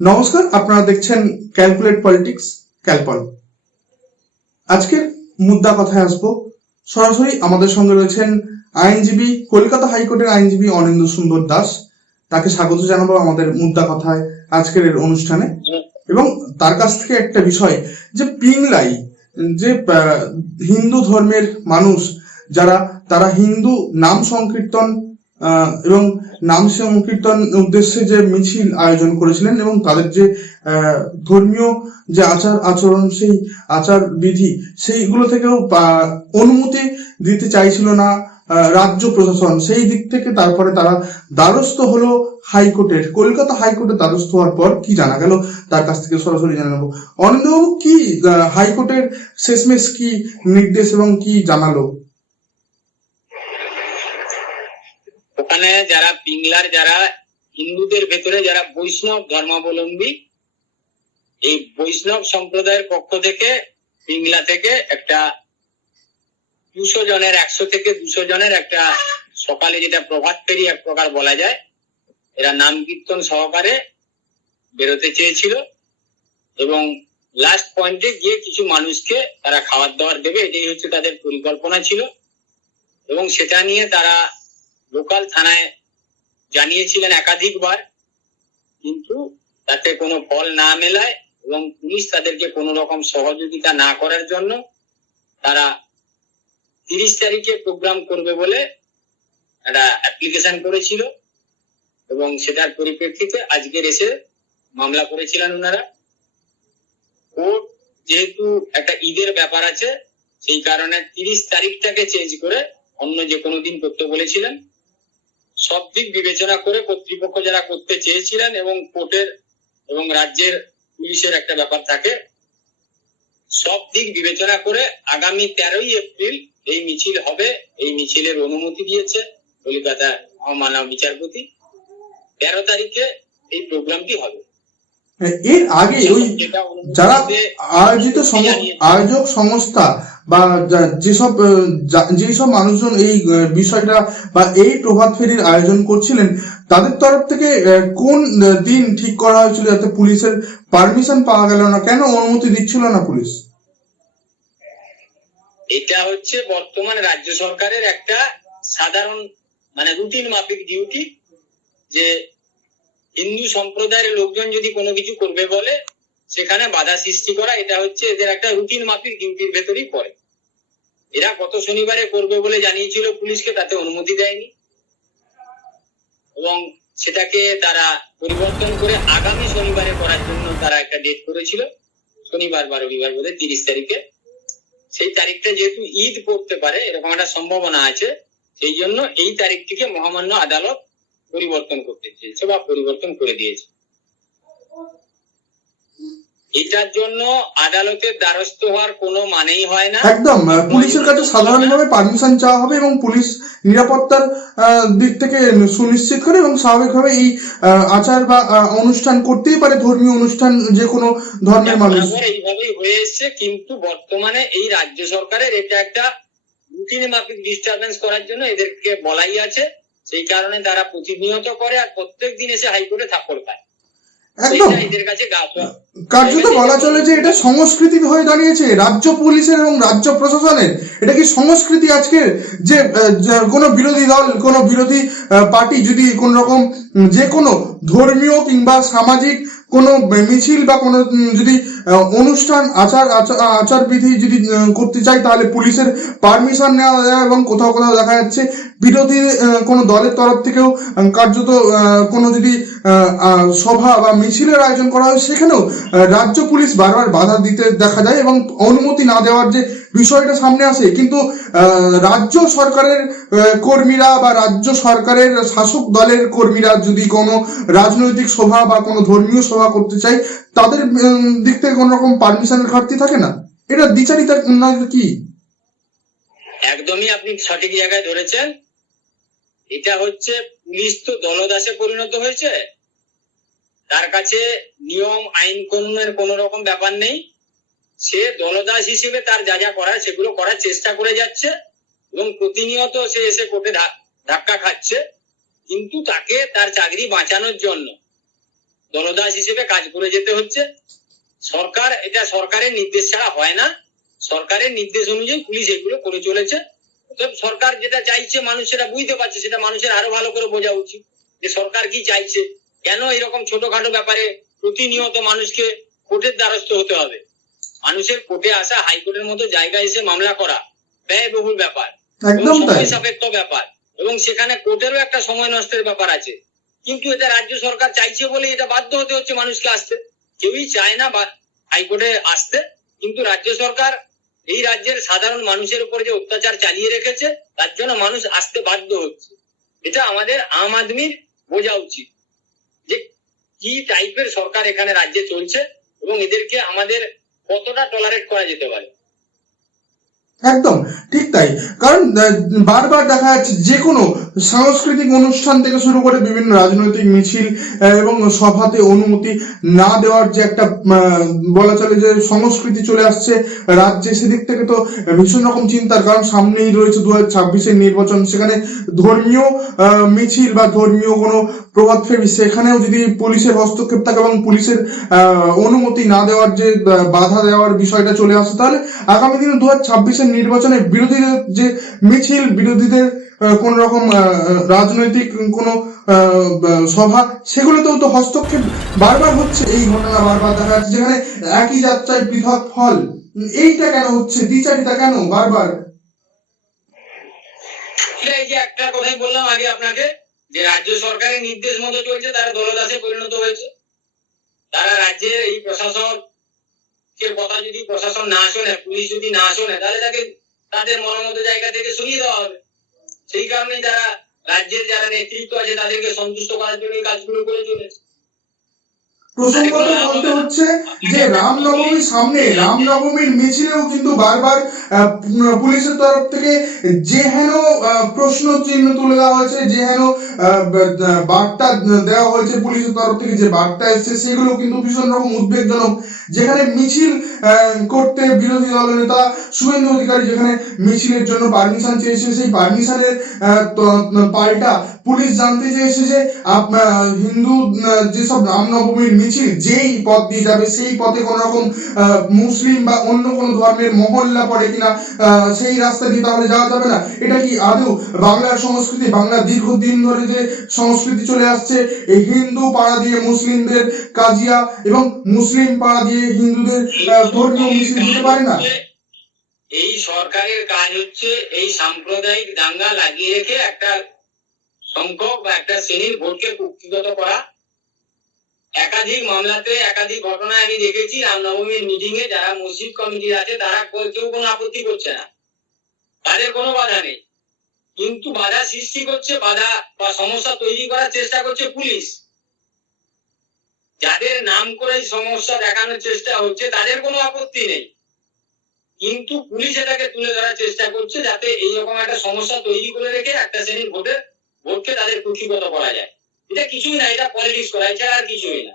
নমস্কার, আপনারা দেখছেন ক্যালকুলেট পলিটিক্স ক্যালপল আজকের মুদ্রা কথায় আসব। সরাসরি আমাদের সঙ্গে রয়েছেন আইনজীবী, কলকাতা হাইকোর্টের আইনজীবী অনিন্দ সুন্দর দাস। তাকে স্বাগত জানাব আমাদের মুদ্রা কথায় আজকের এর অনুষ্ঠানে। এবং তার কাছ থেকে একটা বিষয়, যে পিংলাই, যে হিন্দু ধর্মের মানুষ, যারা, তারা হিন্দু নাম সংকীর্তন এবং নাম সংকীর্তন উদ্দেশ্যে যে মিছিল আয়োজন করেছিলেন এবং তাদের যে ধর্মীয় যে আচার আচরণ, সেই আচার বিধি, সেইগুলো থেকেও অনুমতি দিতে চাইছিল না রাজ্য প্রশাসন। সেই দিক থেকে তারপরে তারা দ্বারস্থ হলো হাইকোর্টের। কলকাতা হাইকোর্টের দ্বারস্থ হওয়ার পর কি জানা গেল? তার কাছ থেকে সরাসরি জানা নেব। অনিন্দবাবু কি হাইকোর্টের শেষমেশ কি নির্দেশ এবং কি জানালো? ওখানে যারা পিংলার, যারা হিন্দুদের ভেতরে যারা বৈষ্ণব ধর্মাবলম্বী, এই বৈষ্ণব সম্প্রদায়ের পক্ষ থেকে পিংলা থেকে একটা দুশো জনের, একশো থেকে দুশো জনের একটা সকালে যেটা প্রভাত ফেরি এক প্রকার বলা যায়, এরা নাম কীর্তন সহকারে বেরোতে চেয়েছিল এবং লাস্ট পয়েন্টে গিয়ে কিছু মানুষকে তারা খাবার দাবার দেবে, এটাই হচ্ছে তাদের পরিকল্পনা ছিল এবং সেটা নিয়ে তারা লোকাল থানায় জানিয়েছিলেন একাধিকবার, কিন্তু তাতে কোনো ফল না মেলায় এবং পুলিশ তাদেরকে কোনো রকম সহযোগিতা না করার জন্য তারা তিরিশ তারিখে প্রোগ্রাম করবে বলে একটা অ্যাপ্লিকেশন করেছিল এবং সেটার পরিপ্রেক্ষিতে আজকের এসে মামলা করেছিলেন ওনারা। কোর্ট যেহেতু একটা ঈদের ব্যাপার আছে, সেই কারণে তিরিশ তারিখটাকে চেঞ্জ করে অন্য যে কোনো দিন করতে বলেছিলেন। সব দিক বিবেচনা করে কর্তৃপক্ষ যারা করতে চেয়েছিলেন এবং কোর্টের এবং রাজ্যের পুলিশের একটা ব্যাপার থাকে সব দিক বিবেচনা করে আগামী তেরোই এপ্রিল এই মিছিল হবে এই মিছিলের অনুমতি দিয়েছে কলকাতা মহামানব বিচারপতি। তেরো তারিখে এই প্রোগ্রামটি হবে। এর আগে ওই যারা আয়োজিত আয়োজক সংস্থা বা যেসব যেসব মানুষজন এই বিষয়টা বা এই প্রভাত ফেরির আয়োজন করছিলেন, তাদের তরফ থেকে কোন দিন ঠিক করা হয়েছিল যাতে পুলিশের পারমিশন পাওয়া গেল না? কেন অনুমতি দিচ্ছিল না পুলিশ? এটা হচ্ছে বর্তমান রাজ্য সরকারের একটা সাধারণ মানে রুটিন মাফিক ডিউটি যে হিন্দু সম্প্রদায়ের লোকজন যদি কোনো কিছু করবে বলে সেখানে বাধা সৃষ্টি করা, এটা হচ্ছে এদের একটা রুটিন মাফিক ডিউটির ভেতরেই পড়ে। এরা গত শনিবারে করবে বলে জানিয়েছিল পুলিশকে, তাতে অনুমতি দেয়নি। এবং সেটাকে তারা পরিবর্তন করে আগামী শনিবারে করার জন্য তারা একটা ডেট করেছিল, শনিবার বা রবিবার বোধ তিরিশ তারিখে। সেই তারিখটা যেহেতু ঈদ পড়তে পারে, এরকম একটা সম্ভাবনা আছে, সেই জন্য এই তারিখটিকে মহামান্য আদালত পরিবর্তন করতে চেয়েছে বা পরিবর্তন করে দিয়েছে। এটার জন্য আদালতের দ্বারস্থ হওয়ার কোনো মানেই হয় না। একদম পুলিশের কাছে সাধারণভাবে পারমিশন চাওয়া হবে এবং পুলিশ নিরাপত্তার দিক থেকে সুনিশ্চিত করে এবং স্বাভাবিকভাবে এই আচার বা অনুষ্ঠান করতেই পারে ধর্মীয় অনুষ্ঠান যে কোনো ধর্মের মানুষ। এইভাবেই হয়ে এসছে কিন্তু বর্তমানে এই রাজ্য সরকারের এটা একটা রুটিন মাফিক ডিস্টারবেন্স করার জন্য এদেরকে বলাই আছে। সেই কারণে তারা প্রতিনিয়ত করে আর প্রত্যেক দিন এসে হাইকোর্টে থাপ্পড় খায়। একদম। কার্যত বলা চলে যে এটা সংস্কৃতি হয়ে দাঁড়িয়েছে রাজ্য পুলিশের এবং রাজ্য প্রশাসনের। এটা কি সংস্কৃতি আজকের যে কোনো বিরোধী দল কোনো বিরোধী পার্টি যদি কোন রকম যে কোনো ধর্মীয় কিংবা সামাজিক কোনো মিছিল বা কোনো যদি অনুষ্ঠান, আচার, আচার- বিধি যদি করতে চাই তাহলে পুলিশের পারমিশন নেওয়া যায় এবং কোথাও কোথাও দেখা যাচ্ছে বিরোধী কোনো দলের তরফ থেকেও কার্যত কোনো যদি সভা বা মিছিলের আয়োজন করা হয়, সেখানেও রাজ্য পুলিশ বারবার বাধা দিতে দেখা যায় এবং অনুমতি না দেওয়ার যে বিষয়টা সামনে আসে, কিন্তু রাজ্য সরকারের কর্মীরা বা রাজ্য সরকারের শাসক দলের কর্মীরা যদি কোনো রাজনৈতিক সভা বা কোনো ধর্মীয় সভা করতে চায়, তাদের দিক থেকে কোনো রকম পারমিশনের ঘাটতি থাকে না? এটা দ্বিচারিতার উন্নয়ন কি? একদমই আপনি সঠিক জায়গায় ধরেছেন। এটা হচ্ছে পুলিশ তো দলদাসে পরিণত হয়েছে। তার কাছে নিয়ম, আইন কোন রকম ব্যাপার নেই। সে দলদাস হিসেবে তার যা যা করার সেগুলো করার চেষ্টা করে যাচ্ছে এবং প্রতিনিয়ত সে এসে কোর্টে ধাক্কা খাচ্ছে। কিন্তু তাকে তার চাকরি বাঁচানোর জন্য দলদাস হিসেবে কাজ করে যেতে হচ্ছে। সরকার, এটা সরকারের নির্দেশ ছাড়া হয় না। সরকারের নির্দেশ অনুযায়ী পুলিশ এগুলো করে চলেছে। সরকার যেটা চাইছে মানুষ সেটা বুঝতে পারছে, সেটা মানুষের আরও ভালো করে বোঝা উচিত যে সরকার কি চাইছে। কেন এরকম ছোটখাটো ব্যাপারে প্রতিনিয়ত মানুষকে কোর্টের দ্বারস্থ হতে হবে? মানুষের কোর্টে আসা হাইকোর্টের মতো জায়গায় এসে মামলা করা ব্যয়বহুল ব্যাপার একদম সময় সাপেক্ষ ব্যাপার এবং সেখানে কোর্টেরও একটা সময় নষ্টের ব্যাপার আছে। কিন্তু এটা রাজ্য সরকার চাইছে বলে এটা বাধ্য হতে হচ্ছে মানুষকে আসতে। কেউই চায় না হাইকোর্টে আসতে। কিন্তু রাজ্য সরকার এই রাজ্যের সাধারণ মানুষের উপরে যে অত্যাচার চালিয়ে রেখেছে তার জন্য মানুষ আসতে বাধ্য হচ্ছে। এটা আমাদের আম আদমির বোঝা উচিত যে কি টাইপের সরকার এখানে রাজ্যে চলছে এবং এদেরকে আমাদের কতটা টলারেট করা যেতে পারে? একদম ঠিক তাই। কারণ বারবার দেখা যাচ্ছে যে কোনো সাংস্কৃতিক অনুষ্ঠান থেকে শুরু করে বিভিন্ন রাজনৈতিক মিছিল এবং সভাতে অনুমতি না দেওয়ার যে একটা বলা চলে যে সংস্কৃতি চলে আসছে রাজ্যে, সেদিক থেকে তো ভীষণ রকম চিন্তার কারণ সামনেই রয়েছে দু হাজার ছাব্বিশের নির্বাচন। সেখানে ধর্মীয় মিছিল বা ধর্মীয় কোনো প্রভাত ফেরি সেখানেও যদি পুলিশের হস্তক্ষেপ থাকে এবং পুলিশের অনুমতি না দেওয়ার যে বাধা দেওয়ার বিষয়টা চলে আসে, তাহলে আগামী দিনে দু হাজার ছাব্বিশের নির্বাচনে বিরোধীদের যে মিছিল, বিরোধীদের কোন রকম রাজনৈতিক কোনো সভা, সেগুলোতেও তো হস্তক্ষেপ বারবার হচ্ছে। এই ঘটনা বারবার দেখা যাচ্ছে, যেখানে একই যাত্রায় পৃথক ফল। এইটা কেন হচ্ছে? দ্বিচারিতা কেন বারবার? এই একটা কথাই বললাম আগে আপনাকে, যে রাজ্য সরকারের নির্দেশ মতো চলছে, তারা দলদাসে পরিণত হয়েছে। তারা রাজ্যের এই প্রশাসকের কথা যদি প্রশাসন না শোনে, পুলিশ যদি না শোনে, তাহলে তাকে তাদের মনোমত জায়গা থেকে সরিয়ে দেওয়া হবে। সেই কারণে যারা রাজ্যের যারা নেতৃত্ব আছে তাদেরকে সন্তুষ্ট করার জন্য এই কাজগুলো করে চলেছে। প্রসঙ্গত বলতে হচ্ছে যে রামনবমীর সামনে রামনবমীর মিছিলেও কিন্তু বারবার পুলিশের তরফ থেকে যে হেন প্রশ্ন চিহ্ন তুলে দেওয়া হয়েছে যে হেন বার্তা দেওয়া হয়েছে পুলিশের তরফ থেকে যে বার্তা এসছে, সেগুলো কিন্তু ভীষণ রকম উদ্বেগজনক। যেখানে মিছিল করতে বিরোধী দল নেতা শুভেন্দু অধিকারী যেখানে মিছিলের জন্য পারমিশন চেয়েছে, সেই পারমিশনের পাল্টা পুলিশ জানতে চেয়েছে যে হিন্দু যেসব রামনবমীর মিছিল, যেই পথ দিয়ে যাবে, সেই পথে কোন রকম মুসলিম বা অন্য কোন ধর্মের মহল্লা পড়ে কিনা সেই রাস্তা দিয়ে তাহলে যাওয়া যাবে না। এটা কি আদৌ বাংলার সংস্কৃতি বাংলা দীর্ঘদিন ধরে যে সংস্কৃতি চলে আসছে, এই হিন্দু পাড়া দিয়ে মুসলিমদের কাজিয়া এবং মুসলিম পাড়া দিয়ে হিন্দুদের ধর্মীয় মিছিল দিতে পারে না? এই সরকারের কাজ হচ্ছে এই সাম্প্রদায়িক দাঙ্গা লাগিয়ে রেখে একটা সংখ্যক বা একটা শ্রেণির ভোটকে কুক্ষিগত করা। একাধিক মামলাতে, একাধিক ঘটনায় আমি দেখেছি রামনবমীর মিটিং এ যারা মসজিদ কমিটি আছে, তারা কেউ কোনো আপত্তি করছে না। তাদের কোনো বাধা নেই। কিন্তু বাধা সৃষ্টি করছে, বাধা বা সমস্যা তৈরি করার চেষ্টা করছে পুলিশ। যাদের নাম করে সমস্যা দেখানোর চেষ্টা হচ্ছে, তাদের কোনো আপত্তি নেই। কিন্তু পুলিশ এটাকে তুলে ধরার চেষ্টা করছে যাতে এইরকম একটা সমস্যা তৈরি করে রেখে একটা শ্রেণির ভোটের ভোটকে তাদের কুক্ষিগত করা যায়। এটা কিছুই না এটা পলিটিক্স করা এছাড়া আর কিছুই না।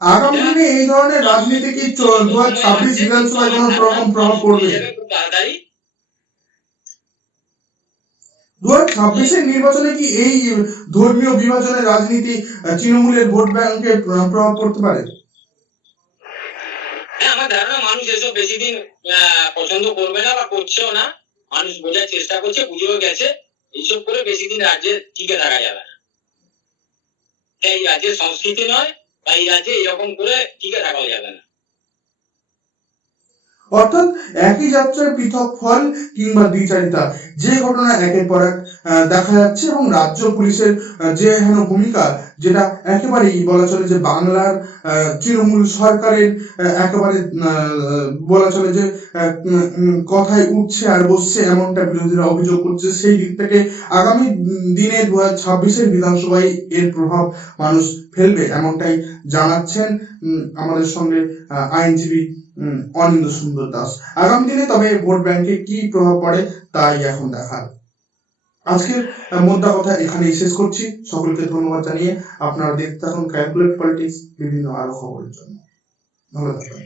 আগামী দিনে এই ধরনের রাজনীতি কি দু হাজার ছাব্বিশ বিধানসভায় কোনো রকম প্রভাব পড়বে? খুব তাড়াতাড়ি। দু হাজার ছাব্বিশের নির্বাচনে কি এই ধর্মীয় বিভাজনের রাজনীতি তৃণমূলের ভোট ব্যাংকে প্রভাব পড়তে পারে? হ্যাঁ আমার ধারণা মানুষ এসব বেশি দিন আহ, পছন্দ করবে না বা করছেও না। মানুষ বোঝার চেষ্টা করছে বুঝেও গেছে। এইসব করে বেশি দিন রাজ্যে টিকে থাকা যাবে না। এই রাজ্যের সংস্কৃতি নয় বা এই রাজ্যে এরকম করে টিকে থাকা যাবে না। অর্থাৎ একই যাত্রার পৃথক ফল কিংবা দ্বিচারিতা, যে ঘটনা একের পর এক দেখা যাচ্ছে এবং রাজ্য পুলিশের যে হেন ভূমিকা যেটা একেবারেই বলা চলে যে বাংলার তৃণমূল সরকারের একেবারে বলা চলে যে কথায় উঠছে আর বসছে এমনটা বিরোধীরা অভিযোগ করছে। সেই দিক থেকে আগামী দিনে দু হাজার ছাব্বিশের বিধানসভায় এর প্রভাব মানুষ ফেলবে এমনটাই জানাচ্ছেন আমাদের সঙ্গে আইনজীবী অনিন্দ সুন্দর দাস। আগামী দিনে তবে ভোট ব্যাংকে কি প্রভাব পড়ে তাই এখন দেখার। আজকের মোদ্দা কথা এখানেই শেষ করছি। সকলকে ধন্যবাদ জানিয়ে আপনারা দেখতে থাকুন ক্যালকুলেট পলিটিক্স বিভিন্ন আরও খবরের জন্য। নমস্কার